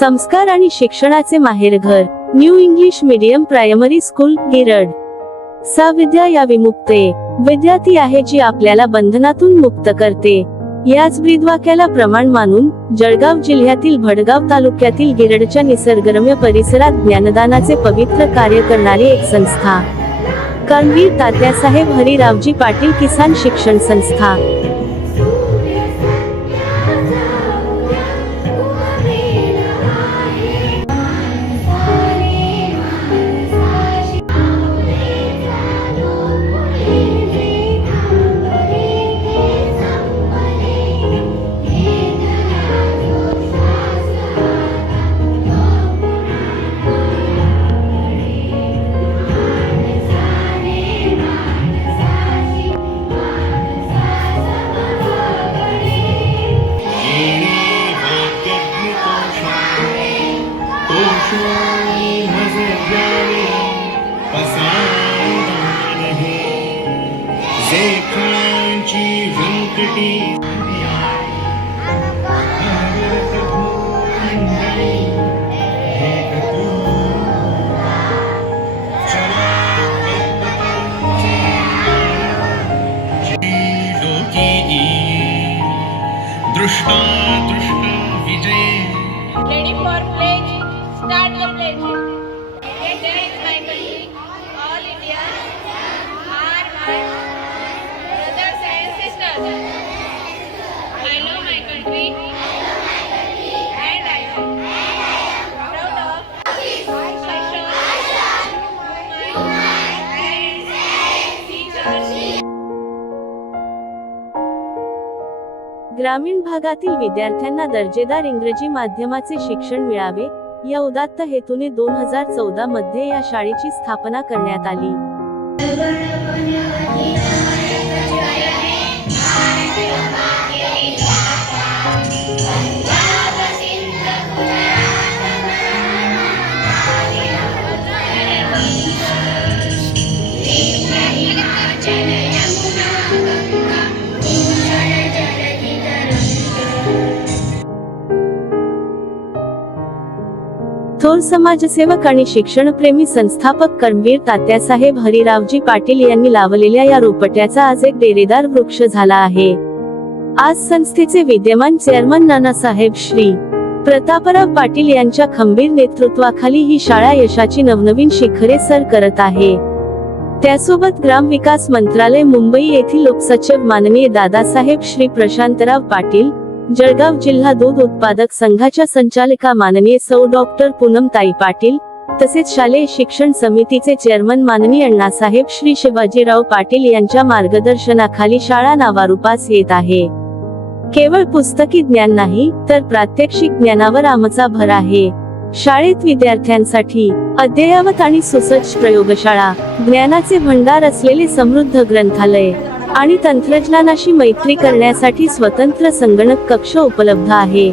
संस्कार आणि शिक्षणाचे माहेरघर, new English medium primary school, Girad. सा विद्या या विमुक्ते. विद्या ती आहे जी आपल्याला बंधनातून मुक्त करते. याच ब्रीदवाक्याला प्रमाण मानून जळगाव जिल्ह्यातील भडगाव तालुक्यातील गिरडच्या निसर्गरम्य परिसरात ज्ञानदानाचे पवित्र कार्य करणारी एक संस्था, कर्मवीर तात्यासाहेब हरिरावजी पाटील किसान शिक्षण संस्था. दृष्टा दृष्टा विजय. Ready for pledge. Start the pledge. India is my country. All Indians are my brothers and sisters. I love my country and I am proud of my parents, teachers. ग्रामीण भागातील विद्यार्थ्यांना दर्जेदार इंग्रजी माध्यमाचे शिक्षण मिळावे या उदात्त हेतूने 2014 मध्ये या शाळेची स्थापना करण्यात आली. थोर समाजसेवक आणि शिक्षणप्रेमी संस्थापक कर्मवीर तात्यासाहेब हरिरावजी पाटील यांनी लावलेल्या या रोपट्याचा आज एक डेरेदार वृक्ष झाला आहे. आज संस्थेचे विद्यमान चेअरमन नानासाहेब श्री प्रतापराव पाटील यांच्या खंबीर नेतृत्वाखाली ही शाळा यशाची नवनवीन शिखरे सर करत आहे. त्यासोबत ग्रामविकास मंत्रालय मुंबई येथील लोकसचिव माननीय दादासाहेब श्री प्रशांतराव पाटील, जळगाव जिल्हा दूध उत्पादक संघाच्या संचालिका माननीय सौ डॉक्टर पूनमताई पाटील, तसेच शालेय शिक्षण समितीचे चेअरमन माननीय अण्णासाहेब श्री शिवाजीराव पाटील यांच्या मार्गदर्शनाखाली शाळा नावारूपास येत आहे. केवळ पुस्तकी ज्ञान नाही तर प्रात्यक्षिक ज्ञानावर आमचा भर आहे. शाळेत विद्यार्थ्यांसाठी अद्ययावत आणि सुसज्ज प्रयोगशाळा, ज्ञानाचे भंडार असलेले समृद्ध ग्रंथालय आणि तंत्रज्ञानाशी मैत्री करण्यासाठी स्वतंत्र संगणक कक्ष उपलब्ध आहे.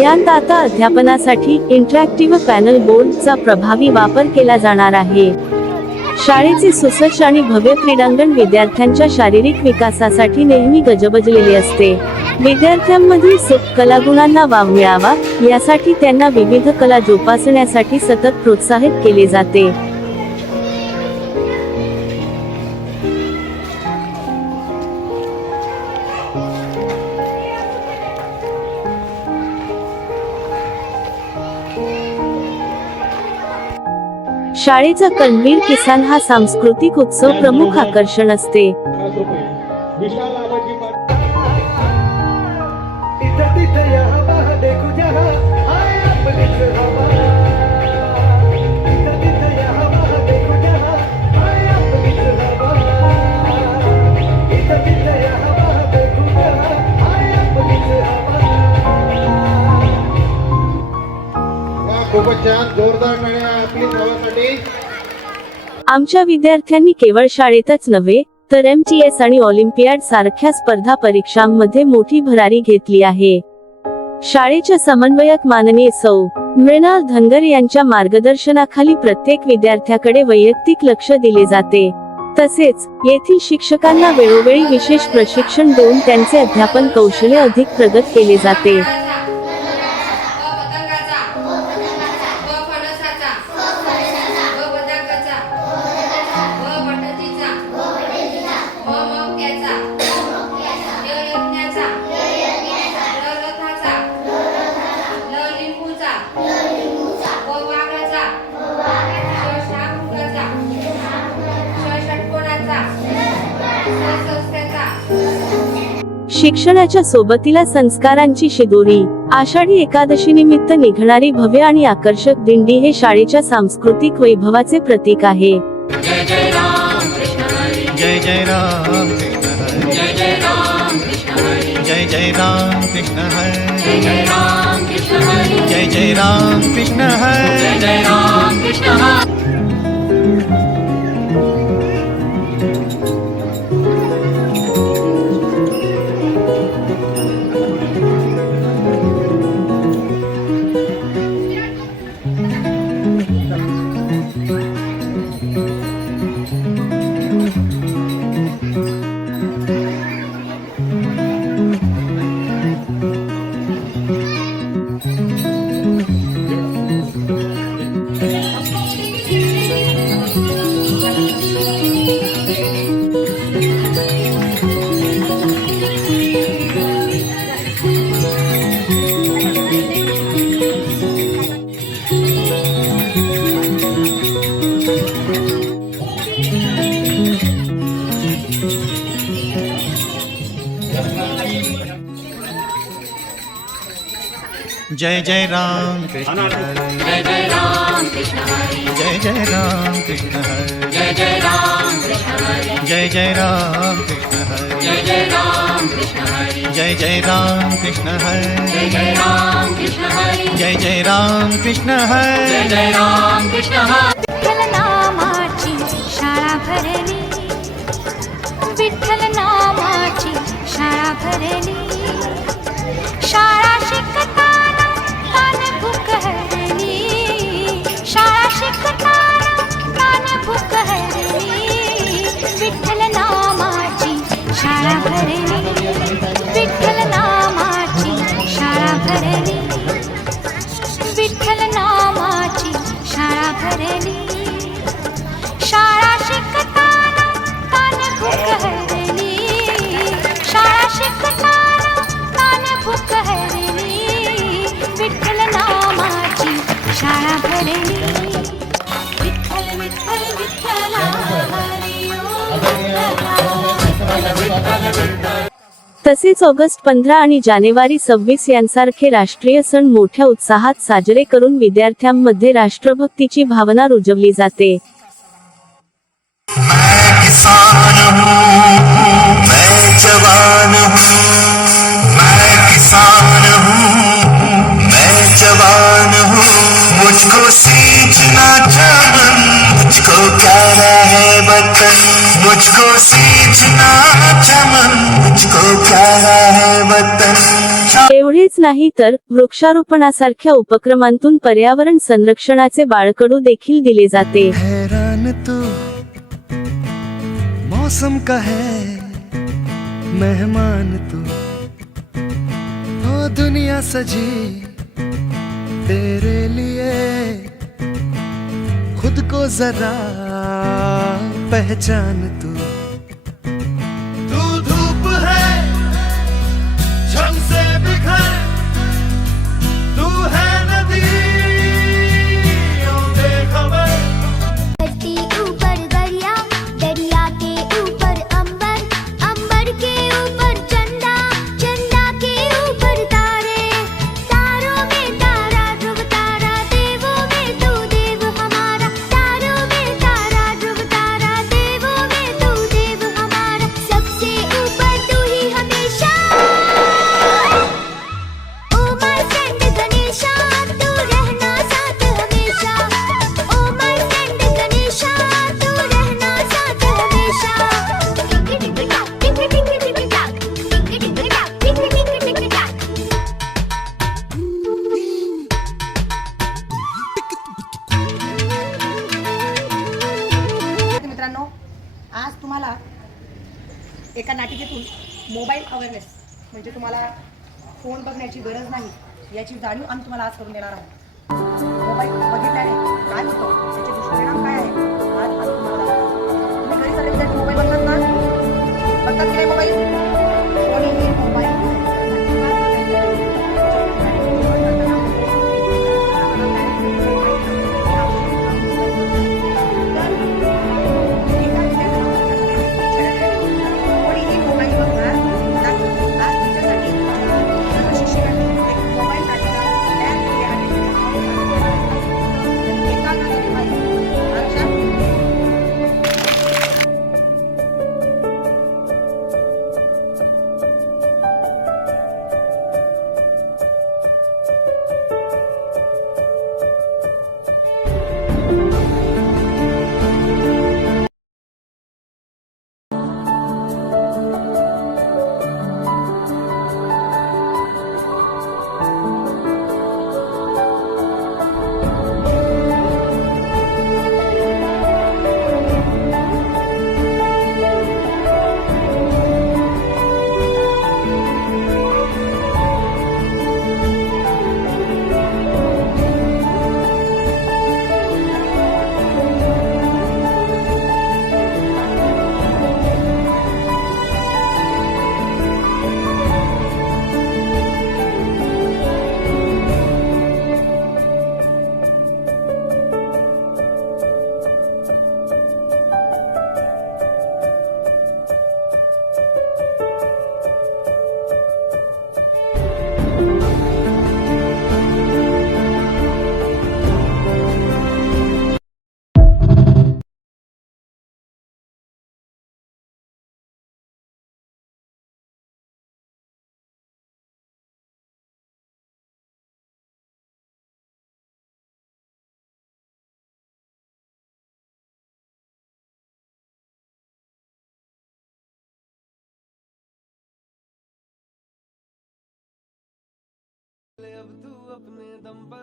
यात आता अध्यापनासाठी इंटरॅक्टिव्ह पॅनल बोर्डचा प्रभावी वापर केला जाणार आहे. शाळेचे सुसज्ज आणि भव्य क्रीडांगण विद्यार्थ्यांच्या शारीरिक विकासासाठी नेहमी गजबजलेले असते. विद्यार्थ्यांमधील सुप्त कलागुणांना वाव मिळावा यासाठी त्यांना विविध कला जोपासण्यासाठी सतत प्रोत्साहित केले जाते. शाळेचा कर्मवीर किसान हा सांस्कृतिक उत्सव प्रमुख आकर्षण असते. खूपच छान, जोरदार टाळ्या आपली नावासाठी. आमच्या विद्यार्थ्यांनी केवळ शाळेतच नव्हे तर MTS आणि ऑलिम्पियाड सारख्या स्पर्धा परीक्षांमध्ये मोठी भरारी घेतली आहे. शाळेच्या समन्वयक माननीय सौ मृणाल धनगर यांच्या मार्गदर्शनाखाली प्रत्येक विद्यार्थ्याकडे वैयक्तिक लक्ष दिले जाते. तसेच येथील शिक्षकांना वेळोवेळी विशेष प्रशिक्षण देऊन त्यांचे अध्यापन कौशल्य अधिक प्रगत केले जाते. शिक्षणाच्या सोबतीला संस्कारांची शिदोरी. आषाढी एकादशी निमित्त निघणारी भव्य आणि आकर्षक दिंडी हे शाळेच्या सांस्कृतिक वैभवाचे प्रतीक आहे. जय जय राम कृष्ण हरी जय जय राम कृष्ण हरी जय जय राम कृष्ण हरी जय जय राम कृष्ण हरी जय जय राम कृष्ण हरी जय जय राम कृष्ण हरी जय जय राम कृष्ण हरी. जय जय राम कृष्ण हरी जय जय राम कृष्ण हरी जय जय राम कृष्ण हरी जय जय राम कृष्ण हरी जय जय राम कृष्ण हरी जय जय राम कृष्ण हरी जय जय राम कृष्ण हरी जय जय राम कृष्ण हरी जय जय राम कृष्ण हरी जय जय राम कृष्ण हरी. विठ्ठल नामाची शाळा भरली, विठ्ठल नामाची शाळा भरली, शाळा शिकताना तान भूक हरली, शाळा शिकताना तान भूक हरली, विठ्ठल नामाची शाळा भरली, विठ्ठल नामाची शाळा भरली, विठ्ठल नामाची शाळा भरली, शाळा शिकताना तान भूक हरली, शाळा शिकताना तान भूक हरली, विठ्ठल नामाची शाळा भरली. विठ्ठल विठ्ठल विठ्ठला हरी ओम. तसेच ऑगस्ट 15 आणि जानेवारी 26 यांसारखे राष्ट्रीय सण मोठ्या उत्साहात साजरे करून विद्यार्थ्यांमध्ये राष्ट्रभक्तीची भावना रुजवली जाते. मैं किसान हूँ, मैं जवान हूँ, मैं किसान हूँ, मैं जवान हूँ, मुझको सींचना चमन, मुझको प्यारा है वतन, मुझको सींचना चमन, मुझको प्यारा है वतन. एवढेच नाही तर वृक्षारोपणासारख्या उपक्रमांतून पर्यावरण संरक्षणाचे बाळकडू देखील दिले जाते. हैरान तू मौसम का है मेहमान तू, ओ दुनिया सजी तेरे लिए, खुद को जरा पहचान तू. तू धूप है झम से बिखर, तू है नदी बेखबर. धरती ऊपर दरिया, दरिया के ऊपर अंबर, अंबर के ऊपर चंदा, चंदा के ऊपर तारे, तारों में तारा ध्रुव तारा, देवों में तू देव हमारा, तारों में तारा ध्रुव तारा, देवों में तू देव हमारा, सबसे ऊपर तू ही हमेशा. ओ माय फ्रेंड गणेशा, तू रहना साथ हमेशा, ओ माय फ्रेंड गणेशा, तू रहना साथ हमेशा. टिक टिक टाक, टिक टिक टिक टाक, टिक टिक टाक, टिक टिक टिक टाक. मित्रांनो, आज तुम्हाला एका नाटिकेतून मोबाईल अवेअरनेस म्हणजे तुम्हाला फोन बघण्याची गरज नाही याची जाणीव आम्ही तुम्हाला आज करून देणार आहोत. मोबाईल बघितल्याने काय होतं, त्याचे दुष्परिणाम काय आहे, आज आम्ही तुम्हाला दाखवणार. तुम्ही घरी सगळे विद्यार्थी मोबाईल बघतात ना? बघतात की नाही मोबाईल? कोणीही मोबाईल कोणीही मोबाईल बघणार नाही. आज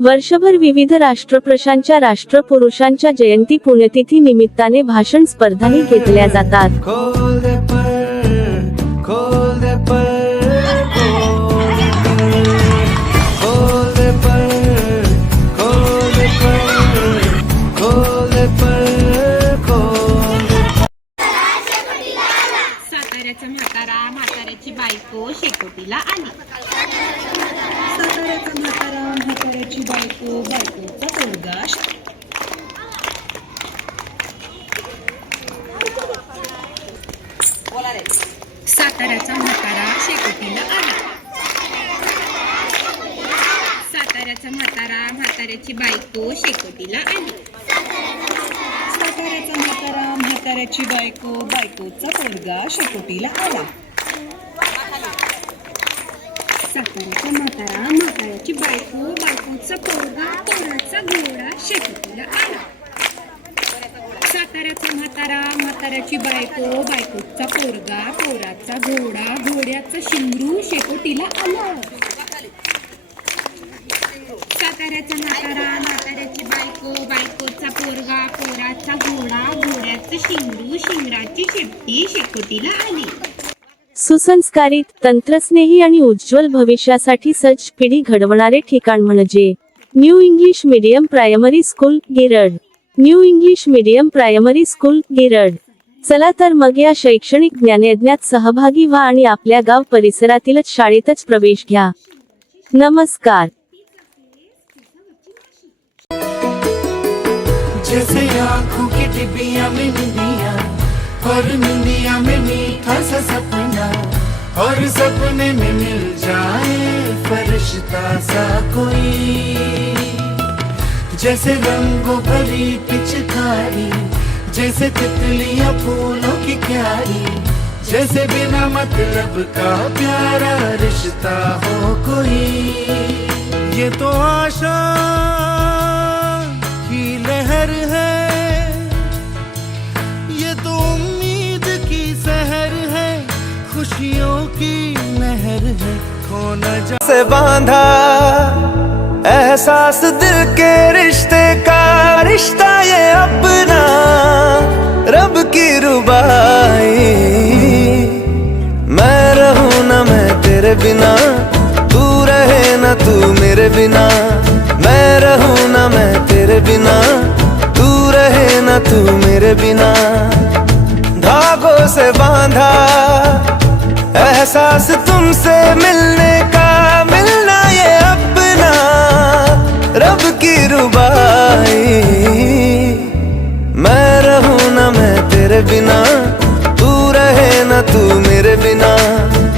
वर्षभर विविध राष्ट्रप्रशांच्या राष्ट्रपुरुषांच्या जयंती पुण्यतिथी निमित्ताने भाषण स्पर्धाही घेतल्या जातात. खोल दे पर, खोल दे पर, खोल दे पर, खोल दे पर, खोल दे पर, खोल दे. साताऱ्याचा म्हातारा म्हाताऱ्याची बायको शेकोटीला आली. साताऱ्याचा म्हातारा म्हाताऱ्याची बायको बायकोचा पोरगा साताऱ्याचा म्हातारा शेकोटीला आला. साताऱ्याचा म्हातारा म्हाताऱ्याची बायको शेकोटीला आली. साताऱ्याचा म्हातारा म्हाताऱ्याची बायको बायकोचा पोरगा शेकोटीला आला. साताऱ्याचा म्हातारा म्हाताऱ्याची बायको बायकोचा पोरगा पोराचा घोडा शेकोटीला आला. साताऱ्याचा म्हातारा म्हाताऱ्याची बायको बायकोचा पोरगा पोराचा घोडा घोड्याचं शिंगरू शेकोटीला आलं. साताऱ्याचा म्हातारा म्हाताऱ्याची बायको बायकोचा पोरगा पोराचा घोडा घोड्याचं शिंगरू शिंगराची शेपटी शेकोटीला आली. सुसंस्कारित, तंत्रस्नेही आणि उज्ज्वल भविष्यासाठी सज्ज पिढी घडवणारे ठिकाण म्हणजे new English medium primary school Girad. New English medium primary school Girad. चला तर मग या शैक्षणिक ज्ञानयज्ञात सहभागी व्हा आणि आपल्या गाव परिसरातीलच शाळेतच प्रवेश घ्या. नमस्कार. जैसे आँखों की डिबिया में निंदिया और निंदिया में मीठा सा सपना और सपने में मिल जाए फरिश्ता सा कोई. जैसे रंगों भरी पिचकारी जैसे तितलियां फूलों की क्यारी जैसे बिना मतलब का प्यारा रिश्ता हो कोई. ये तो आशा की लहर है, ये तो उम्मीद की सहर है, खुशियों की नहर है, खो न जा से बांधा एहसास दिल के रिश्ते का. रिश्ता ये अपना रब की रुबाई. मैं रहूं ना मैं तेरे बिना, तू रहे ना तू मेरे बिना. मैं रहूं ना मैं तेरे बिना, तू रहे ना तू मेरे बिना. धागों से बांधा एहसास तुमसे मिलने का, मिलना ये अपना रब की रुबाई. मैं रहूं ना मैं तेरे बिना, तू रहे ना तू मेरे बिना.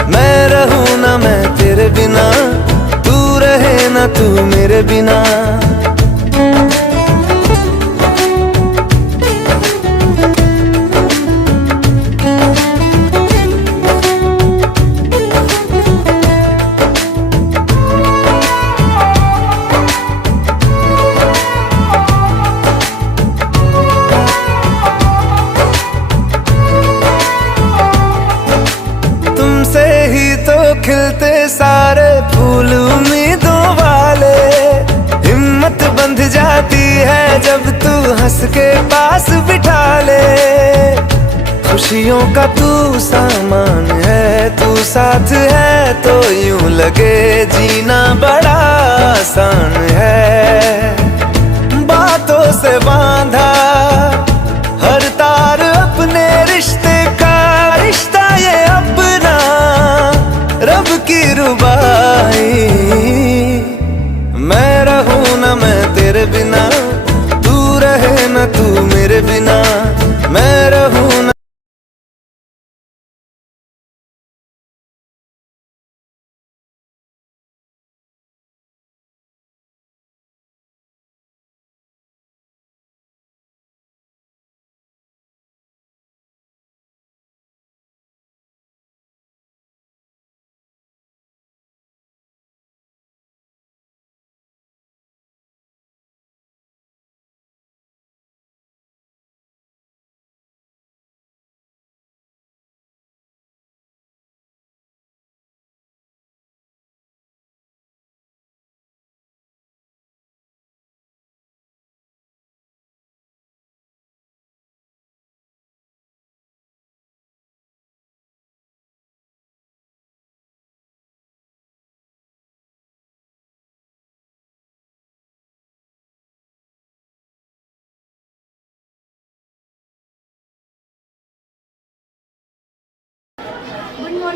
मैं रहूं ना मैं तेरे बिना, तू रहे ना तू मेरे बिना. खिलते सारे फूल उम्मीदों वाले. हिम्मत बंध जाती है जब तू हंस के पास बिठा ले. खुशियों का तू सामान है, तू साथ है तो यूं लगे जीना बड़ा आसान है. बातों से बांधा हर तार अपने रिश्ते का. रिश्ता ये अपना रब की रुबाई. मैं रहूं ना मैं तेरे बिना, तू रहे ना तू मेरे बिना. मैं रहूं ना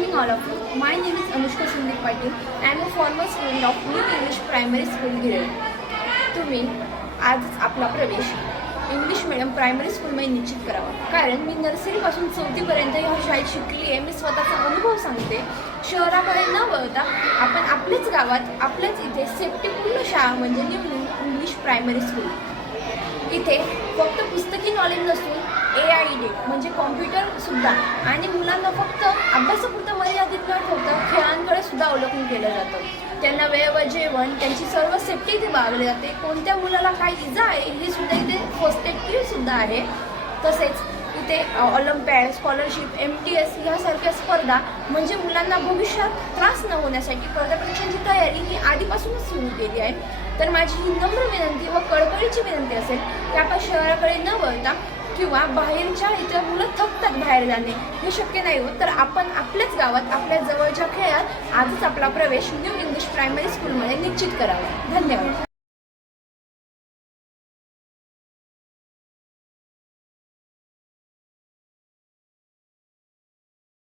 morning all of you. My name is Anushka Sandeep Patil. I am a former student of New English Primary School गिरळ. तुम्ही आजच आपला प्रवेश इंग्लिश मीडियम प्रायमरी स्कूलमध्ये निश्चित करावा. कारण मी नर्सरीपासून 4थीपर्यंत ह्या शाळेत शिकली आहे. मी स्वतःचा अनुभव सांगते. शहराकडे न वळता आपण आपल्याच गावात आपल्याच इथे सेफ्टीपूर्ण शाळा म्हणजे न्यू इंग्लिश प्रायमरी स्कूल. इथे फक्त पुस्तकी नॉलेज नसून AID म्हणजे कॉम्प्युटरसुद्धा आणि मुलांना फक्त अभ्यासापुरतं मर्यादित न ठेवता खेळांकडे सुद्धा अवलोकन केलं जातं. त्यांना वेळेवर जेवण, त्यांची सर्व सेफ्टी इथे बाळगली जाते. कोणत्या मुलाला काय इजा आहे हे सुद्धा इथे फर्स्ट एड किटसुद्धा आहे. तसेच इथे ऑलिम्पियाड, स्कॉलरशिप, MTS ह्यासारख्या स्पर्धा म्हणजे मुलांना भविष्यात त्रास न होण्यासाठी स्पर्धा परीक्षांची तयारी ही आधीपासूनच सुरू केली आहे. तर माझी ही नम्र विनंती व कळकळीची विनंती असेल की आपण शहराकडे न वळता किंवा बाहेरच्या इथं मुलं थकतात बाहेर जाणे हे शक्य नाही होत तर आपण आपल्याच गावात आपल्या जवळच्या खेळात आजच आपला प्रवेश न्यू इंग्लिश प्रायमरी स्कूलमध्ये निश्चित करावा. धन्यवाद.